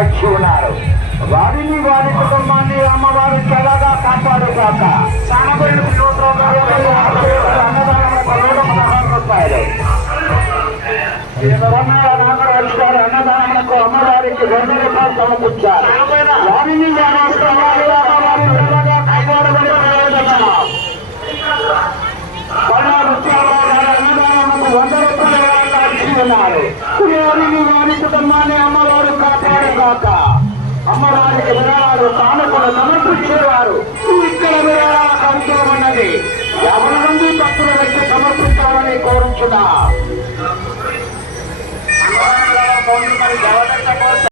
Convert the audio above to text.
సాక్షి ఉన్నారు. వారిని వారి కుటుంబాన్ని అమ్మవారు చల్లగా కాపాడుగాక. అన్నదానములకు అమ్మవారికి 2 రూపాయలు సమకూర్చారు. వారిని వారి కుటుంబాన్ని అమ్మవారు చల్లగా కాపాడబడి అన్నదానములకు 100 రూపాయలు ఉన్నారు. వారిని వారి కుటుంబాన్ని అమ్మవారు కాపాడుగాక. అమ్మవారికి విరాళాలు కానుకలు సమర్పించేవారు ఇక్కడ విరాళాల అవసరం ఉన్నది. 50 మంది భక్తుల వ్యక్తి సమర్పించాలని కోరుచున్నా.